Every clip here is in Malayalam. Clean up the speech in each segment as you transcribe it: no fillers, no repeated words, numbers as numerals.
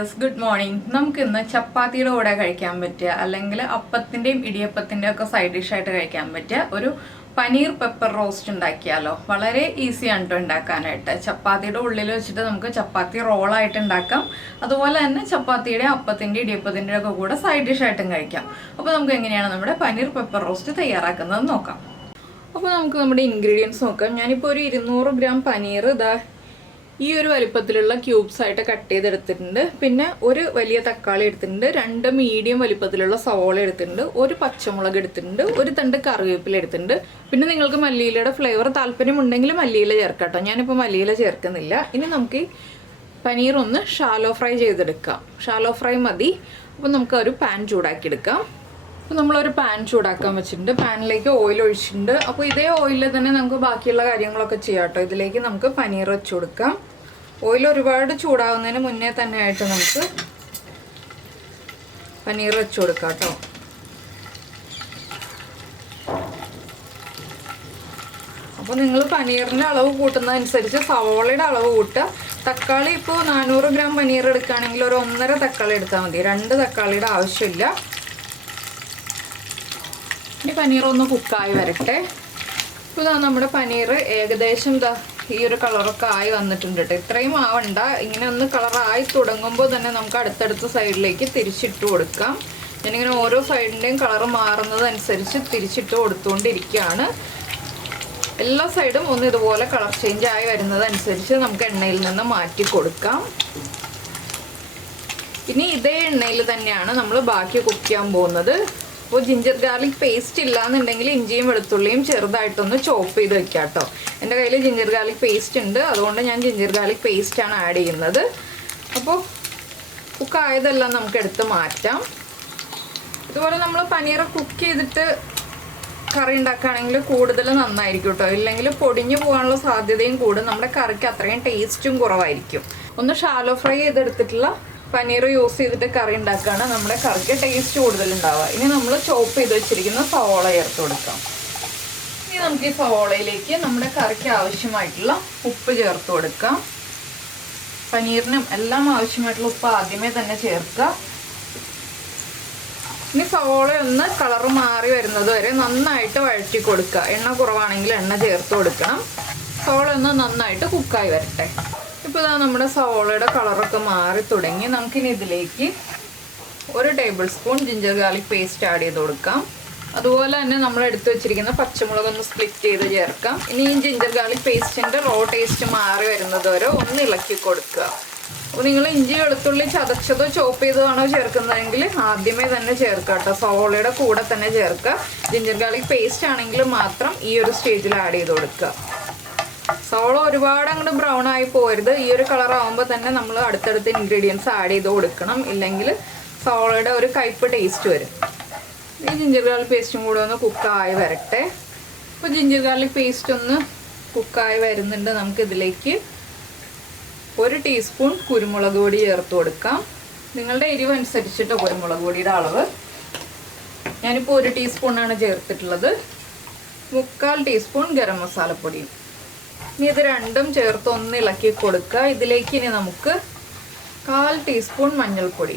Dears, good morning. നമുക്കിന്ന് ചപ്പാത്തിയുടെ കൂടെ കഴിക്കാൻ പറ്റിയ അല്ലെങ്കിൽ അപ്പത്തിൻ്റെയും ഇടിയപ്പത്തിൻ്റെയും ഒക്കെ സൈഡ് ഡിഷായിട്ട് കഴിക്കാൻ പറ്റിയ ഒരു പനീർ പെപ്പർ റോസ്റ്റ് ഉണ്ടാക്കിയാലോ. വളരെ ഈസിയാണ് കേട്ടോ ഉണ്ടാക്കാനായിട്ട്. ചപ്പാത്തിയുടെ ഉള്ളിൽ വെച്ചിട്ട് നമുക്ക് ചപ്പാത്തി റോളായിട്ട് ഉണ്ടാക്കാം. അതുപോലെ തന്നെ ചപ്പാത്തിയുടെ അപ്പത്തിൻ്റെ ഇടിയപ്പത്തിൻ്റെ ഒക്കെ കൂടെ സൈഡ് ഡിഷായിട്ടും കഴിക്കാം. അപ്പോൾ നമുക്ക് എങ്ങനെയാണ് നമ്മുടെ പനീർ പെപ്പർ റോസ്റ്റ് തയ്യാറാക്കുന്നത് നോക്കാം. അപ്പോൾ നമുക്ക് നമ്മുടെ ഇൻഗ്രീഡിയൻസ് നോക്കാം. ഞാനിപ്പോൾ ഒരു 200 ഗ്രാം പനീർ ഈ ഒരു വലിപ്പത്തിലുള്ള ക്യൂബ്സ് ആയിട്ട് കട്ട് ചെയ്തെടുത്തിട്ടുണ്ട്. പിന്നെ ഒരു വലിയ തക്കാളി എടുത്തിട്ടുണ്ട്, 2 മീഡിയം വലിപ്പത്തിലുള്ള സവോള എടുത്തിട്ടുണ്ട്, ഒരു പച്ചമുളക് എടുത്തിട്ടുണ്ട്, ഒരു തണ്ട് കറിവേപ്പില എടുത്തിട്ടുണ്ട്. പിന്നെ നിങ്ങൾക്ക് മല്ലിയിലയുടെ ഫ്ലേവർ താല്പര്യമുണ്ടെങ്കിൽ മല്ലിയില ചേർക്കാം കേട്ടോ. ഞാനിപ്പോൾ മല്ലിയില ചേർക്കുന്നില്ല. ഇനി നമുക്ക് ഈ പനീർ ഒന്ന് ഷാലോ ഫ്രൈ ചെയ്തെടുക്കാം. ഷാലോ ഫ്രൈ മതി. അപ്പോൾ നമുക്ക് ഒരു പാൻ ചൂടാക്കിയെടുക്കാം. അപ്പോൾ നമ്മളൊരു പാൻ ചൂടാക്കാൻ വെച്ചിട്ടുണ്ട്. പാനിലേക്ക് ഓയിൽ ഒഴിച്ചിട്ടുണ്ട്. അപ്പോൾ ഇതേ ഓയിലിൽ തന്നെ നമുക്ക് ബാക്കിയുള്ള കാര്യങ്ങളൊക്കെ ചെയ്യാം കേട്ടോ. ഇതിലേക്ക് നമുക്ക് പനീർ വെച്ച് കൊടുക്കാം. ഓയിൽ ഒരുപാട് ചൂടാവുന്നതിന് മുന്നേ തന്നെ ആയിട്ട് നമുക്ക് പനീർ വെച്ച് കൊടുക്കാം കേട്ടോ. അപ്പോൾ നിങ്ങൾ പനീറിൻ്റെ അളവ് കൂട്ടുന്നതനുസരിച്ച് സവോളയുടെ അളവ് കൂട്ടുക. തക്കാളി ഇപ്പോൾ 400 ഗ്രാം പനീർ എടുക്കുകയാണെങ്കിൽ ഒരു 1.5 തക്കാളി എടുത്താൽ മതി. 2 തക്കാളിയുടെ ആവശ്യമില്ല. ഇനി പനീർ ഒന്ന് കുക്കായി വരട്ടെ. ഇപ്പോൾ നമ്മുടെ പനീർ ഏകദേശം ഈ ഒരു കളറൊക്കെ ആയി വന്നിട്ടുണ്ട് കേട്ടോ. ഇത്രയും ആവണ്ട. ഇങ്ങനെ ഒന്ന് കളറായി തുടങ്ങുമ്പോൾ തന്നെ നമുക്ക് അടുത്തടുത്ത സൈഡിലേക്ക് തിരിച്ചിട്ട് കൊടുക്കാം. ഞാനിങ്ങനെ ഓരോ സൈഡിൻ്റെയും കളർ മാറുന്നതനുസരിച്ച് തിരിച്ചിട്ട് കൊടുത്തുകൊണ്ടിരിക്കുകയാണ്. എല്ലാ സൈഡും ഒന്ന് ഇതുപോലെ കളർ ചേഞ്ച് ആയി വരുന്നതനുസരിച്ച് നമുക്ക് എണ്ണയിൽ നിന്ന് മാറ്റി കൊടുക്കാം. ഇനി ഇതേ എണ്ണയിൽ തന്നെയാണ് നമ്മൾ ബാക്കി കുക്ക് ചെയ്യാൻ പോകുന്നത്. അപ്പോൾ ജിഞ്ചർ ഗാർലിക് പേസ്റ്റ് ഇല്ലാന്നുണ്ടെങ്കിൽ ഇഞ്ചിയും വെളുത്തുള്ളിയും ചെറുതായിട്ടൊന്ന് ചോപ്പ് ചെയ്ത് വെക്കാം കേട്ടോ. എൻ്റെ കയ്യിൽ ജിഞ്ചർ ഗാർലിക് പേസ്റ്റ് ഉണ്ട്, അതുകൊണ്ട് ഞാൻ ജിഞ്ചർ ഗാർലിക് പേസ്റ്റാണ് ആഡ് ചെയ്യുന്നത്. അപ്പോൾ കുക്കായതെല്ലാം നമുക്ക് എടുത്ത് മാറ്റാം. ഇതുപോലെ നമ്മൾ പനീർ കുക്ക് ചെയ്തിട്ട് കറി ഉണ്ടാക്കുകയാണെങ്കിൽ കൂടുതൽ നന്നായിരിക്കും കേട്ടോ. ഇല്ലെങ്കിൽ പൊടിഞ്ഞു പോകാനുള്ള സാധ്യതയും കൂടും. നമ്മുടെ കറിക്ക് അത്രയും ടേസ്റ്റും കുറവായിരിക്കും. ഒന്ന് ഷാലോ ഫ്രൈ ചെയ്തെടുത്തിട്ടുള്ള പനീർ യൂസ് ചെയ്തിട്ട് കറി ഉണ്ടാക്കുകയാണ് നമ്മുടെ കറിക്ക് ടേസ്റ്റ് കൂടുതലുണ്ടാവുക. ഇനി നമ്മൾ ചോപ്പ് ചെയ്ത് വെച്ചിരിക്കുന്ന സവോള ചേർത്ത് കൊടുക്കാം. ഇനി നമുക്ക് ഈ സവോളയിലേക്ക് നമ്മുടെ കറിക്ക് ആവശ്യമായിട്ടുള്ള ഉപ്പ് ചേർത്ത് കൊടുക്കാം. പനീറിനും എല്ലാം ആവശ്യമായിട്ടുള്ള ഉപ്പ് ആദ്യമേ തന്നെ ചേർക്കുക. ഇനി സവോള ഒന്ന് കളർ മാറി വരുന്നത് വരെ നന്നായിട്ട് വഴറ്റി കൊടുക്കുക. എണ്ണ കുറവാണെങ്കിൽ എണ്ണ ചേർത്ത് കൊടുക്കണം. സവോള ഒന്ന് നന്നായിട്ട് കുക്കായി വരട്ടെ. ഇപ്പോൾ നമ്മുടെ സവോളയുടെ കളറൊക്കെ മാറി തുടങ്ങി. നമുക്കിനി ഇതിലേക്ക് 1 table spoon ginger garlic paste add ചെയ്ത് കൊടുക്കാം. അതുപോലെ തന്നെ നമ്മൾ എടുത്തു വെച്ചിരിക്കുന്ന പച്ചമുളക് ഒന്ന് സ്പ്ലിറ്റ് ചെയ്ത് ചേർക്കാം. ഇനി ഈ ജിഞ്ചർ ഗാർലിക് പേസ്റ്റിൻ്റെ റോ ടേസ്റ്റ് മാറി വരുന്നത് വരെ ഒന്ന് ഇളക്കി കൊടുക്കുക. അപ്പോൾ നിങ്ങൾ ഇഞ്ചി വെളുത്തുള്ളി ചതച്ചതോ ചോപ്പ് ചെയ്തതാണോ ചേർക്കുന്നതെങ്കിൽ ആദ്യമേ തന്നെ ചേർക്കുക കേട്ടോ. സവോളയുടെ കൂടെ തന്നെ ചേർക്കുക. ജിഞ്ചർ ഗാർലിക് പേസ്റ്റ് ആണെങ്കിൽ മാത്രം ഈ ഒരു സ്റ്റേജിൽ ആഡ് ചെയ്ത് കൊടുക്കുക. സവോള ഒരുപാട് അങ്ങോട്ട് ബ്രൗൺ ആയി പോരുത്. ഈ ഒരു കളർ ആകുമ്പോൾ തന്നെ നമ്മൾ അടുത്തടുത്ത ഇൻഗ്രീഡിയൻസ് ആഡ് ചെയ്ത് കൊടുക്കണം. ഇല്ലെങ്കിൽ സവോളയുടെ ഒരു കയ്പ്പ് ടേസ്റ്റ് വരും. ഈ ജിഞ്ചർ ഗാർലിക് പേസ്റ്റും കൂടെ ഒന്ന് കുക്കായി വരട്ടെ. അപ്പോൾ ജിഞ്ചർ ഗാർലിക് പേസ്റ്റ് ഒന്ന് കുക്കായി വരുന്നുണ്ട്. നമുക്കിതിലേക്ക് 1 ടീസ്പൂൺ കുരുമുളക് പൊടി ചേർത്ത് കൊടുക്കാം. നിങ്ങളുടെ എരിവ് അനുസരിച്ചിട്ട് കുരുമുളക് പൊടിയുടെ അളവ്. ഞാനിപ്പോൾ 1 ടീസ്പൂണാണ് ചേർത്തിട്ടുള്ളത്. 3/4 ടീസ്പൂൺ ഗരം മസാലപ്പൊടിയും. ഇനി ഇത് രണ്ടും ചേർത്ത് ഒന്ന് ഇളക്കി കൊടുക്കുക. ഇതിലേക്ക് ഇനി നമുക്ക് 1/4 ടീസ്പൂൺ മഞ്ഞൾപ്പൊടി.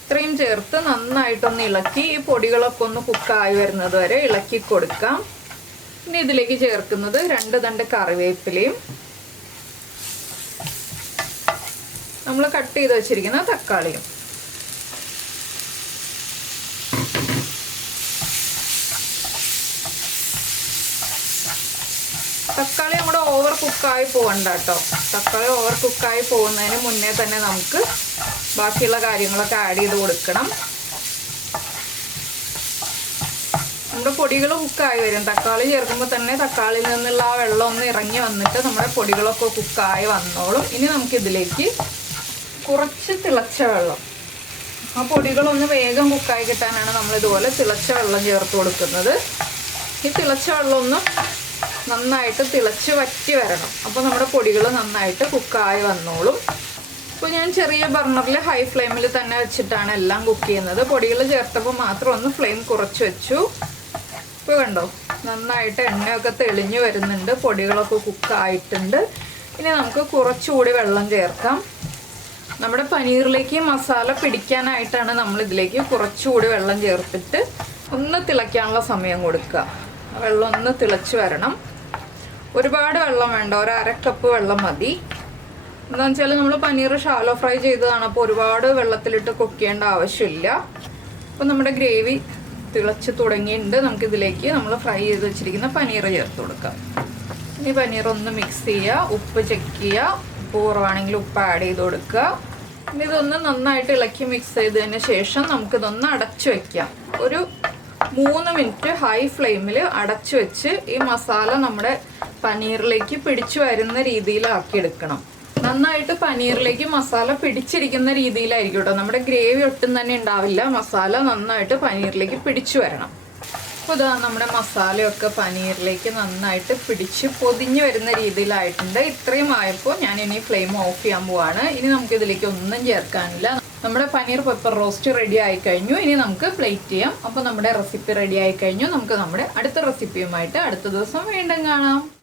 ഇത്രയും ചേർത്ത് നന്നായിട്ടൊന്ന് ഇളക്കി ഈ പൊടികളൊക്കെ ഒന്ന് കുക്കായി വരുന്നത് വരെ ഇളക്കി കൊടുക്കാം. ഇനി ഇതിലേക്ക് ചേർക്കുന്നത് 2 തണ്ട് കറിവേപ്പിലയും നമ്മൾ കട്ട് ചെയ്ത് വെച്ചിരിക്കുന്ന തക്കാളിയും. തക്കാളി നമ്മുടെ ഓവർ കുക്കായി പോകണ്ട കേട്ടോ. തക്കാളി ഓവർ കുക്കായി പോകുന്നതിന് മുന്നേ തന്നെ നമുക്ക് ബാക്കിയുള്ള കാര്യങ്ങളൊക്കെ ആഡ് ചെയ്ത് കൊടുക്കണം. നമ്മുടെ പൊടികൾ കുക്കായി വരും. തക്കാളി ചേർക്കുമ്പോൾ തന്നെ തക്കാളിയിൽ നിന്നുള്ള ആ വെള്ളം ഒന്ന് ഇറങ്ങി വന്നിട്ട് നമ്മുടെ പൊടികളൊക്കെ കുക്കായി വന്നോളും. ഇനി നമുക്കിതിലേക്ക് കുറച്ച് തിളച്ച വെള്ളം. ആ പൊടികളൊന്ന് വേഗം കുക്കായി കിട്ടാനാണ് നമ്മളിതുപോലെ തിളച്ച വെള്ളം ചേർത്ത് കൊടുക്കുന്നത്. ഈ തിളച്ച വെള്ളം ഒന്ന് നന്നായിട്ട് തിളച്ച് വറ്റി വരണം. അപ്പോൾ നമ്മുടെ പൊടികൾ നന്നായിട്ട് കുക്കായി വന്നോളും. അപ്പോൾ ഞാൻ ചെറിയ ബർണറിൽ ഹൈ ഫ്ലെയിമിൽ തന്നെ വെച്ചിട്ടാണ് എല്ലാം കുക്ക് ചെയ്യുന്നത്. പൊടികൾ ചേർത്തപ്പോൾ മാത്രം ഒന്ന് ഫ്ലെയിം കുറച്ച് വെച്ചു. ഇപ്പോൾ കണ്ടോ നന്നായിട്ട് എണ്ണയൊക്കെ തെളിഞ്ഞു വരുന്നുണ്ട്, പൊടികളൊക്കെ കുക്കായിട്ടുണ്ട്. ഇനി നമുക്ക് കുറച്ചുകൂടി വെള്ളം ചേർക്കാം. നമ്മുടെ പനീറിലേക്ക് മസാല പിടിക്കാനായിട്ടാണ് നമ്മൾ ഇതിലേക്ക് കുറച്ചുകൂടി വെള്ളം ചേർത്തിട്ട് ഒന്ന് തിളയ്ക്കാനുള്ള സമയം കൊടുക്കുക. വെള്ളം ഒന്ന് തിളച്ച് വരണം. ഒരുപാട് വെള്ളം വേണ്ട, ഒരു 1/2 കപ്പ് വെള്ളം മതി. എന്താണെന്ന് വെച്ചാൽ നമ്മൾ പനീർ ഷാലോ ഫ്രൈ ചെയ്തതാണ്, അപ്പോൾ ഒരുപാട് വെള്ളത്തിലിട്ട് കുക്ക് ചെയ്യേണ്ട ആവശ്യമില്ല. അപ്പോൾ നമ്മുടെ ഗ്രേവി തിളച്ച് തുടങ്ങിയിട്ടുണ്ട്. നമുക്കിതിലേക്ക് നമ്മൾ ഫ്രൈ ചെയ്ത് വെച്ചിരിക്കുന്ന പനീർ ചേർത്ത് കൊടുക്കാം. ഇനി പനീർ ഒന്ന് മിക്സ് ചെയ്യുക, ഉപ്പ് ചെക്ക് ചെയ്യുക, ഉപ്പ് കുറവാണെങ്കിൽ ഉപ്പ് ആഡ് ചെയ്ത് കൊടുക്കുക. ഇനി ഇതൊന്ന് നന്നായിട്ട് ഇളക്കി മിക്സ് ചെയ്തതിന് ശേഷം നമുക്കിതൊന്ന് അടച്ചു വയ്ക്കാം. ഒരു 3 മിനിറ്റ് ഹൈ ഫ്ലെയിമിൽ അടച്ചു വെച്ച് ഈ മസാല നമ്മുടെ പനീറിലേക്ക് പിടിച്ചു വരുന്ന രീതിയിലാക്കിയെടുക്കണം. നന്നായിട്ട് പനീറിലേക്ക് മസാല പിടിച്ചിരിക്കുന്ന രീതിയിലായിരിക്കും കേട്ടോ. നമ്മുടെ ഗ്രേവി ഒട്ടും തന്നെ ഉണ്ടാവില്ല, മസാല നന്നായിട്ട് പനീറിലേക്ക് പിടിച്ചു വരണം. അപ്പോൾ ഇതാ നമ്മുടെ മസാലയൊക്കെ പനീറിലേക്ക് നന്നായിട്ട് പിടിച്ച് പൊതിഞ്ഞ് വരുന്ന രീതിയിലായിട്ടുണ്ട്. ഇത്രയും ആയപ്പോൾ ഞാൻ ഇനി ഫ്ലെയിം ഓഫ് ചെയ്യാൻ പോവാണ്. ഇനി നമുക്കിതിലേക്ക് ഒന്നും ചേർക്കാനില്ല. നമ്മുടെ പനീർ പെപ്പർ റോസ്റ്റ് റെഡി ആയി കഴിഞ്ഞു. ഇനി നമുക്ക് പ്ലേറ്റ് ചെയ്യാം. അപ്പോൾ നമ്മുടെ റെസിപ്പി റെഡി ആയി കഴിഞ്ഞു. നമുക്ക് നമ്മുടെ അടുത്ത റെസിപ്പിയുമായിട്ട് അടുത്ത ദിവസം വീണ്ടും കാണാം.